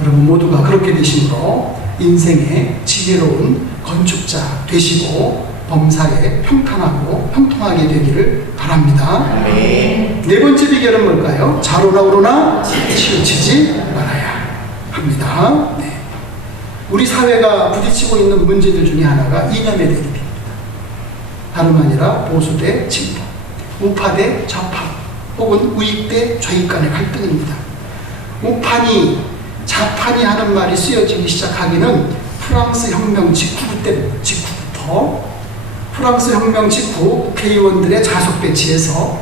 여러분 모두가 그렇게 되심으로 인생의 지혜로운 건축자 되시고 범사에 평탄하고 형통하게 되기를 바랍니다. 아멘. 네 번째 비결은 뭘까요? 자로나 우로나 치우치지 말아야 합니다. 네. 우리 사회가 부딪히고 있는 문제들 중에 하나가 이념의 대립입니다. 다름 아니라 보수 대 진보, 우파 대 좌파, 혹은 우익 대 좌익 간의 갈등입니다. 우파니 좌파니 하는 말이 쓰여지기 시작하기는 프랑스 혁명 직후부터 프랑스 혁명 직후 국회의원들의 좌석 배치에서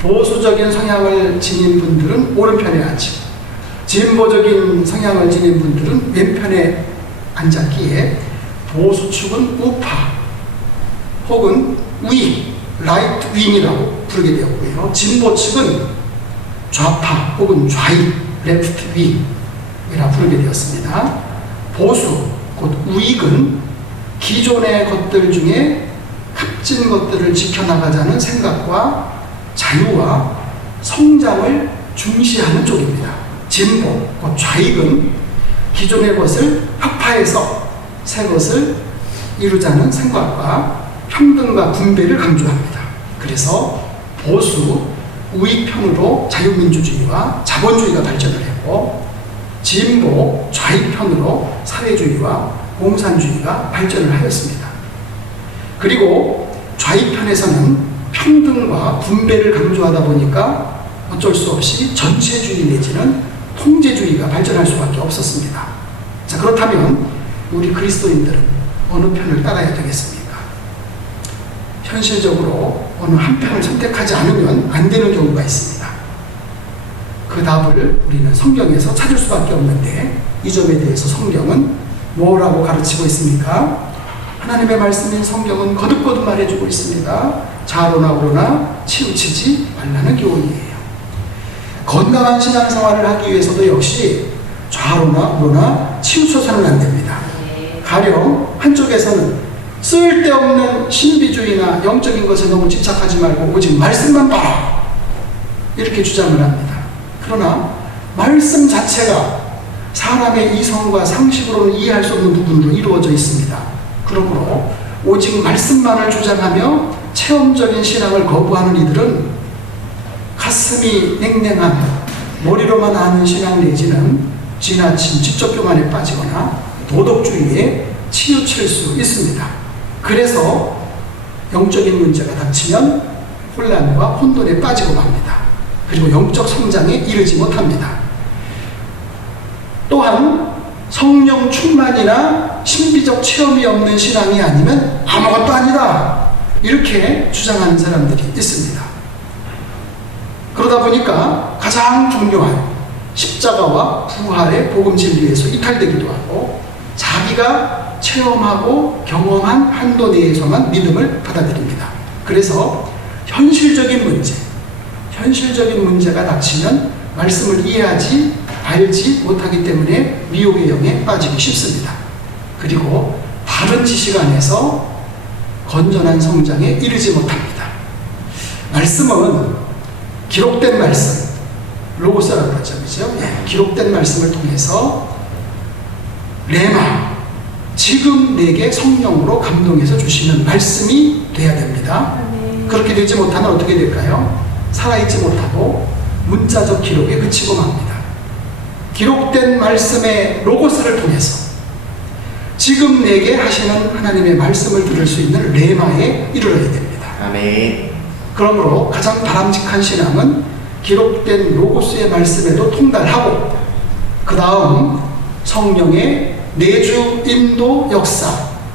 보수적인 성향을 지닌 분들은 오른편에 앉히고 진보적인 성향을 지닌 분들은 왼편에 앉았기에 보수 축은 우파 혹은 우익, 라이트 윙이라고 부르게 되었고요. 진보 측은 좌파 혹은 좌익, 레프트 윙이라 부르게 되었습니다. 보수, 곧 우익은 기존의 것들 중에 값진 것들을 지켜나가자는 생각과 자유와 성장을 중시하는 쪽입니다. 진보, 곧 좌익은 기존의 것을 혁파해서 새 것을 이루자는 생각과 평등과 분배를 강조합니다. 그래서 보수, 우익편으로 자유민주주의와 자본주의가 발전을 했고 진보, 좌익편으로 사회주의와 공산주의가 발전을 하였습니다. 그리고 좌익편에서는 평등과 분배를 강조하다 보니까 어쩔 수 없이 전체주의 내지는 통제주의가 발전할 수밖에 없었습니다. 자, 그렇다면 우리 그리스도인들은 어느 편을 따라야 되겠습니까? 현실적으로 어느 한 편을 선택하지 않으면 안 되는 경우가 있습니다. 그 답을 우리는 성경에서 찾을 수밖에 없는데 이 점에 대해서 성경은 뭐라고 가르치고 있습니까? 하나님의 말씀인 성경은 거듭거듭 말해주고 있습니다. 자로나 우로나 치우치지 말라는 교훈이에요. 건강한 신앙생활을 하기 위해서도 역시 좌로나 우로나 치우쳐서는 안 됩니다. 가령 한쪽에서는 쓸데없는 신비주의나 영적인 것에 너무 집착하지 말고 오직 말씀만 봐라 이렇게 주장을 합니다. 그러나 말씀 자체가 사람의 이성과 상식으로는 이해할 수 없는 부분으로 이루어져 있습니다. 그러므로 오직 말씀만을 주장하며 체험적인 신앙을 거부하는 이들은 가슴이 냉랭한 머리로만 아는 신앙 내지는 지나친 지적교만에 빠지거나 도덕주의에 치우칠 수 있습니다. 그래서 영적인 문제가 닥치면 혼란과 혼돈에 빠지고 맙니다. 그리고 영적 성장에 이르지 못합니다. 또한 성령 충만이나 신비적 체험이 없는 신앙이 아니면 아무것도 아니다 이렇게 주장하는 사람들이 있습니다. 그러다 보니까 가장 중요한 십자가와 부활의 복음 진리에서 이탈되기도 하고 자기가 체험하고 경험한 한도 내에서만 믿음을 받아들입니다. 그래서 현실적인 문제가 닥치면 말씀을 이해하지 알지 못하기 때문에 미혹의 영에 빠지기 쉽습니다. 그리고 바른 지식 안에서 건전한 성장에 이르지 못합니다. 말씀은 기록된 말씀, 로고스라고 그러죠, 그렇죠? 예, 기록된 말씀을 통해서 레마, 지금 내게 성령으로 감동해서 주시는 말씀이 돼야 됩니다. 그렇게 되지 못하면 어떻게 될까요? 살아있지 못하고 문자적 기록에 그치고 맙니다. 기록된 말씀의 로고스를 통해서 지금 내게 하시는 하나님의 말씀을 들을 수 있는 레마에 이르러야 됩니다. 아멘. 그러므로 가장 바람직한 신앙은 기록된 로고스의 말씀에도 통달하고 그 다음 성령의 내주, 인도, 역사,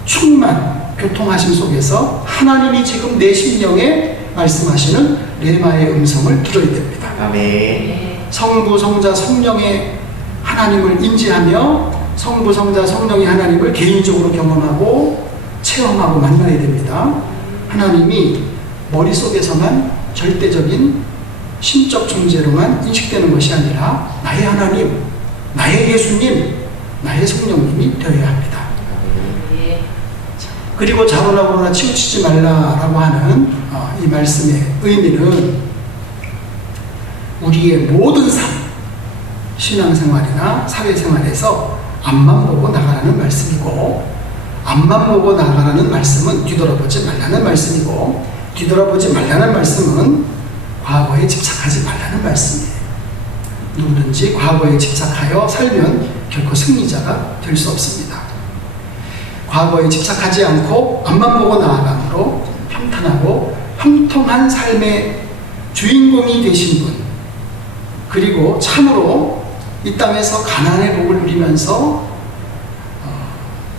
충만, 교통하심 속에서 하나님이 지금 내 심령에 말씀하시는 레마의 음성을 들어야 됩니다. 아멘. 성부, 성자, 성령의 하나님을 인지하며 성부, 성자, 성령의 하나님을 개인적으로 경험하고 체험하고 만나야 됩니다. 하나님이 머릿속에서만 절대적인 신적 존재로만 인식되는 것이 아니라 나의 하나님, 나의 예수님, 나의 성령님이 되어야 합니다. 그리고 자로나보나 치우치지 말라라고 하는 이 말씀의 의미는 우리의 모든 삶, 신앙생활이나 사회생활에서 앞만 보고 나가라는 말씀이고, 앞만 보고 나가라는 말씀은 뒤돌아보지 말라는 말씀이고, 뒤돌아보지 말라는 말씀은 과거에 집착하지 말라는 말씀이에요. 누구든지 과거에 집착하여 살면 결코 승리자가 될 수 없습니다. 과거에 집착하지 않고 앞만 보고 나아감으로 평탄하고 형통한 삶의 주인공이 되신 분, 그리고 참으로 이 땅에서 가난의 복을 누리면서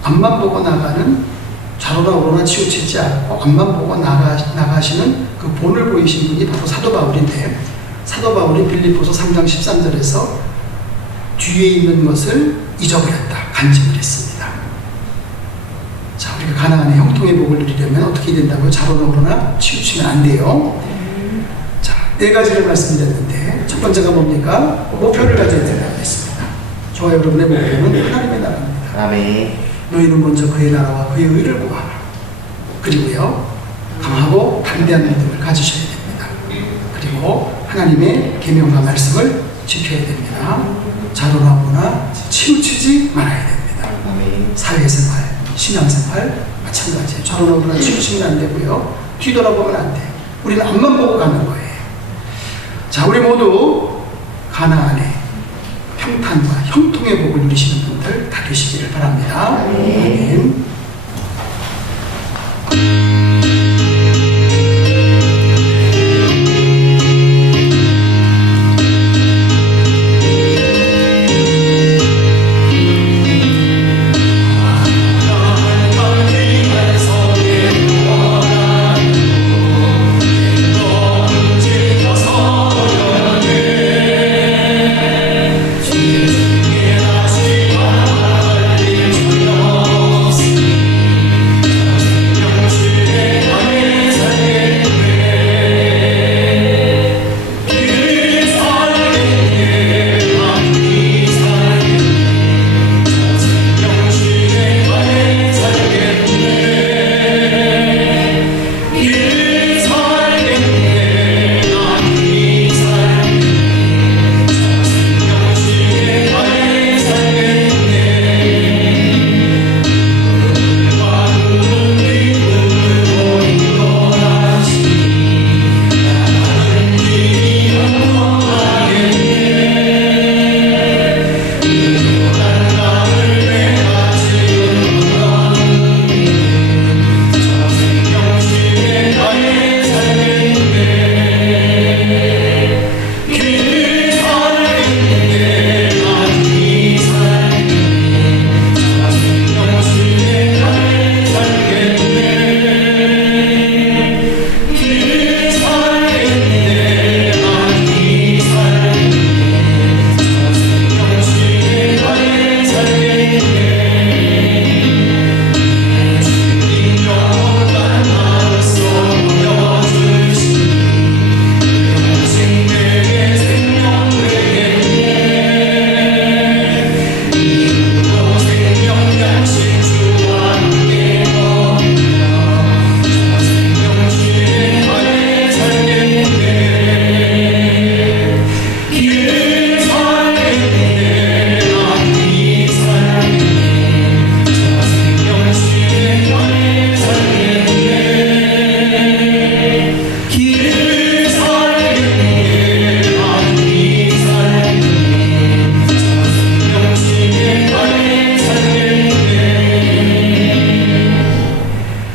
앞만 보고 나가는, 좌로나 우로나 치우치지 않고 앞만 보고 나가시는 그 본을 보이신 분이 바로 사도 바울인데, 사도 바울이 빌립보서 3장 13절에서 뒤에 있는 것을 잊어버렸다, 간직을 했습니다. 자, 우리가 가나안의 형통의 복을 누리려면 어떻게 된다고요? 좌로나 우로나 치우치면 안 돼요. 자, 4가지를 말씀드렸는데 첫 번째가 뭡니까? 목표를 가져야 된다고 했습니다. 저와 여러분의 목표는 하나님의 나라입니다. 아멘. 너희는 먼저 그의 나라와 그의 의를 구하라. 그리고요, 강하고 담대한 믿음을 가지셔야 됩니다. 그리고 하나님의 계명과 말씀을 지켜야 됩니다. 자로나 우로나 치우치지 말아야 됩니다. 아멘. 사회생활, 신앙생활 마찬가지예요. 좌로나 우로나 치우치면 안 되고요, 뒤돌아보면 안 돼요. 우리는 앞만 보고 가는 거예요. 자, 우리 모두 가나안의 평탄과 형통의 복을 누리시는 분들 다 되시기를 바랍니다. 아멘.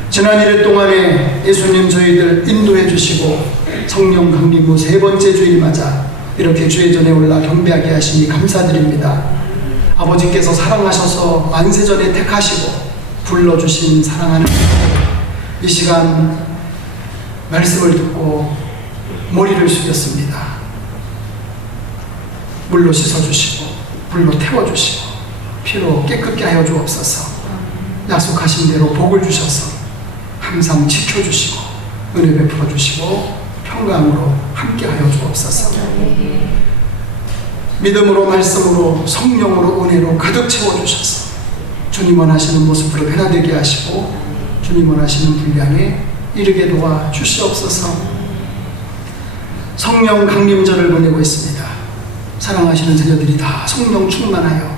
지난 1일 동안에 예수님 저희들 인도해 주시고 성령 강림 후 3번째 주일 맞아 이렇게 주의 전에 올라 경배하게 하시니 감사드립니다. 아버지께서 사랑하셔서 만세전에 택하시고 불러주신 사랑하는 이 시간 말씀을 듣고 머리를 숙였습니다. 물로 씻어주시고 불로 태워주시고 피로 깨끗게 하여 주옵소서. 약속하신 대로 복을 주셔서 항상 지켜주시고 은혜 베풀어 주시고 평강으로 함께하여 주옵소서. 믿음으로 말씀으로 성령으로 은혜로 가득 채워주셔서 주님 원하시는 모습으로 변화되게 하시고 주님 원하시는 분량에 이르게 도와 주시옵소서. 성령 강림절을 보내고 있습니다. 사랑하시는 자녀들이 다 성령 충만하여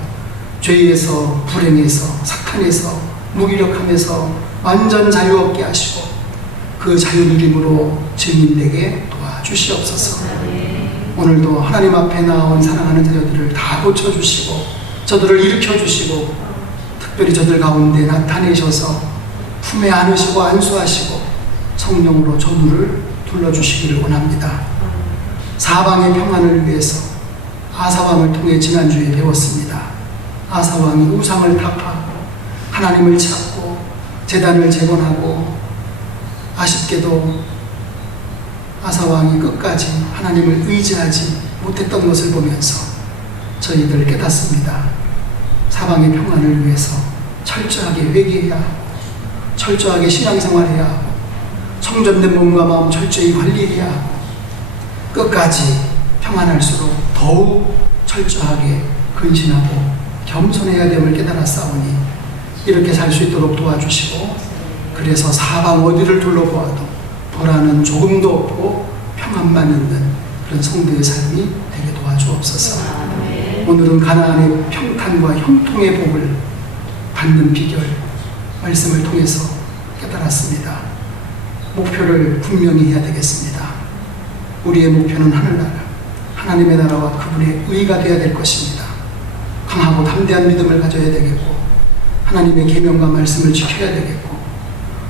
죄에서 불행에서 사탄에서 무기력함에서 완전 자유 얻게 하시고 그 자유 누림으로 증인되게 도와주시옵소서. 오늘도 하나님 앞에 나온 사랑하는 자녀들을 다 고쳐주시고 저들을 일으켜주시고 특별히 저들 가운데 나타내셔서 품에 안으시고 안수하시고 성령으로 저들을 둘러주시기를 원합니다. 사방의 평안을 위해서 아사왕을 통해 지난주에 배웠습니다. 아사왕이 우상을 타파하고 하나님을 찾고 제단을 재건하고 아쉽게도 아사왕이 끝까지 하나님을 의지하지 못했던 것을 보면서 저희들 깨닫습니다. 사방의 평안을 위해서 철저하게 회개해야 하고 철저하게 신앙생활해야 하고 성전된 몸과 마음 철저히 관리해야 하고 끝까지 평안할수록 더욱 철저하게 근신하고 겸손해야 됨을 깨달았사오니 이렇게 살 수 있도록 도와주시고 그래서 사방 어디를 둘러보아도 불안은 조금도 없고 평안만 있는 그런 성도의 삶이 되게 도와주옵소서. 오늘은 가나안의 평탄과 형통의 복을 받는 비결 말씀을 통해서 깨달았습니다. 목표를 분명히 해야 되겠습니다. 우리의 목표는 하늘나라, 하나님의 나라와 그분의 의가 되어야 될 것입니다. 강하고 담대한 믿음을 가져야 되겠고 하나님의 계명과 말씀을 지켜야 되겠고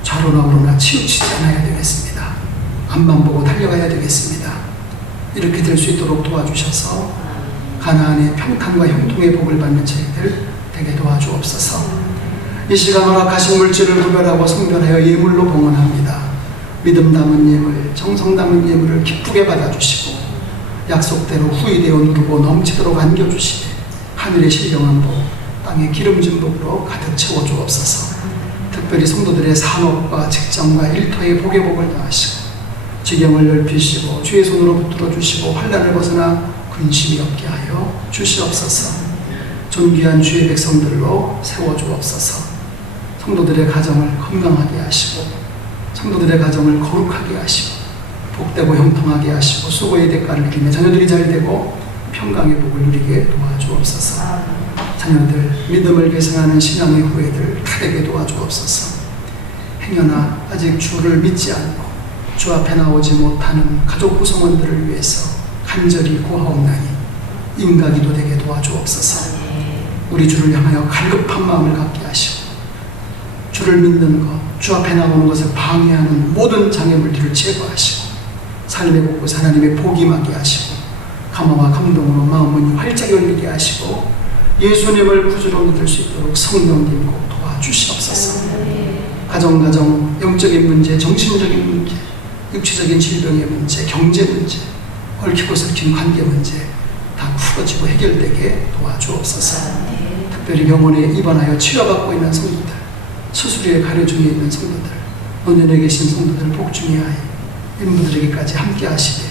좌로나 우로나 치우치지 않아야 되겠습니다. 앞만 보고 달려가야 되겠습니다. 이렇게 될 수 있도록 도와주셔서 가나안의 평탄과 형통의 복을 받는 저희들 되게 도와주옵소서. 이 시간 허락하신 물질을 구별하고 성별하여 예물로 봉헌합니다. 믿음 담은 예물, 정성 담은 예물을 기쁘게 받아주시고 약속대로 후이되어 누르고 넘치도록 안겨주시되 하늘의 신령한 복, 땅의 기름진 복으로 가득 채워주옵소서. 특별히 성도들의 산업과 직장과 일터의 복의 복을 더하시고 지경을 넓히시고 주의 손으로 붙들어 주시고 환난을 벗어나 근심이 없게 하여 주시옵소서. 존귀한 주의 백성들로 세워주옵소서. 성도들의 가정을 건강하게 하시고 성도들의 가정을 거룩하게 하시고 복되고 형통하게 하시고 수고의 대가를 이기며 자녀들이 잘되고 평강의 복을 누리게 도와주옵소서. 자녀들 믿음을 계승하는 신앙의 후예들 다 되게 도와주옵소서. 행여나 아직 주를 믿지 않고 주 앞에 나오지 못하는 가족 구성원들을 위해서 간절히 구하옵나니 인가기도 되게 도와주옵소서. 우리 주를 향하여 갈급한 마음을 갖게 하시고 주를 믿는 것, 주 앞에 나오는 것을 방해하는 모든 장애물들을 제거하시고 삶의 곳곳 하나님의 복이 임하게 하시고 감화와 감동으로 마음문이 활짝 열리게 하시고 예수님을 구주로 믿을 수 있도록 성령님 꼭 도와주시옵소서. 가정, 영적인 문제, 정신적인 문제, 육체적인 질병의 문제, 경제 문제, 얽히고 설킨 관계 문제 다 풀어지고 해결되게 도와주옵소서. 특별히 병원에 입원하여 치료받고 있는 성도들, 수술에 가려 중에 있는 성도들, 노년에 계신 성도들 복중의 아이, 인부들에게까지 함께 하시되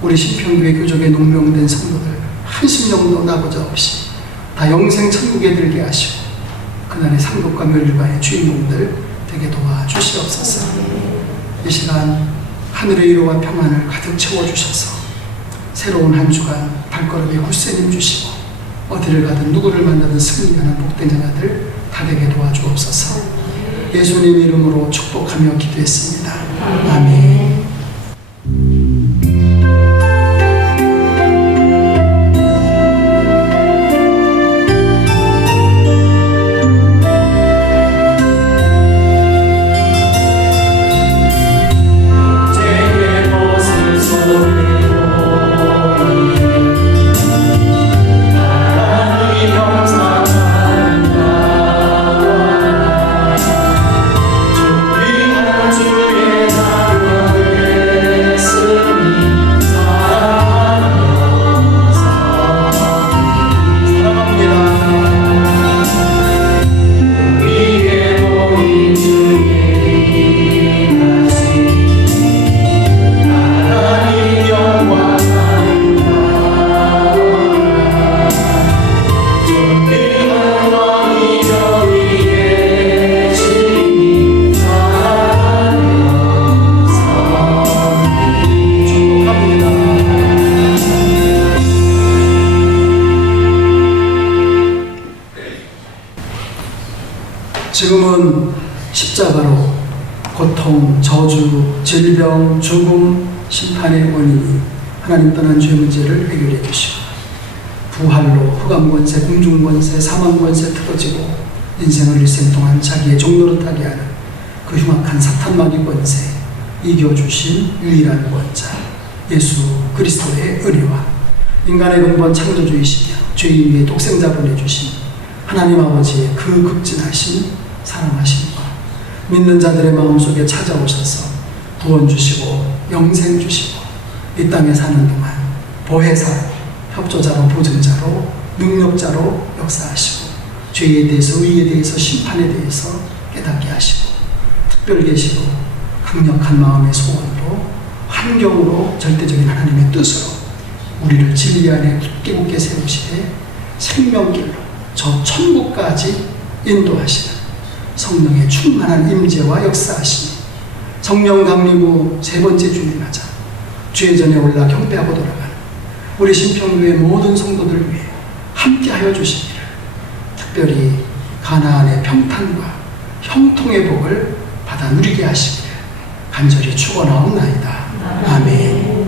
우리 신평교회 교족에 농명된 성도들 한 심령도 나고자 없이 다 영생 천국에 들게 하시고 그날의 상급과 멸류관의 주인공들 되게 도와주시옵소서. 이 시간 하늘의 위로와 평안을 가득 채워주셔서 새로운 한 주간 발걸음에 굳세림 주시고 어디를 가든 누구를 만나든 승리하는 복된 자녀들 다 되게 도와주옵소서. 예수님의 이름으로 축복하며 기도했습니다. 아멘. 주의 지금은 십자가로 고통, 저주, 질병, 죽음, 심판의 원인이 하나님 떠난 죄 문제를 해결해 주시고 부활로 흑암권세, 공중권세, 사망권세 틀어지고 인생을 일생 동안 자기의 종노릇하게 하는 그 흉악한 사탄 마귀 권세 이겨주신 유일한 권자 예수 그리스도의 은혜와 인간의 근본 창조주이시며 죄인 위에 독생자 보내주신 하나님 아버지의 그 극진하신 사랑하심과 믿는 자들의 마음속에 찾아오셔서 구원 주시고 영생 주시고 이 땅에 사는 동안 보혜사, 협조자로 보증자로 능력자로 역사하시고 죄에 대해서 의에 대해서 심판에 대해서 깨닫게 하시고 특별 계시고 강력한 마음의 소원으로 환경으로 절대적인 하나님의 뜻으로 우리를 진리 안에 굳게 세우시되 생명길로 저 천국까지 인도하시는 성령의 충만한 임재와 역사하시니 성령 강림 후 세 번째 주일 맞아 죄전에 올라 경배하고 돌아가는 우리 신평교회 모든 성도들 위해 함께하여 주시기를 특별히 가나안의 평탄과 형통의 복을 받아 누리게 하시기를 간절히 축원하옵나이다. 아멘.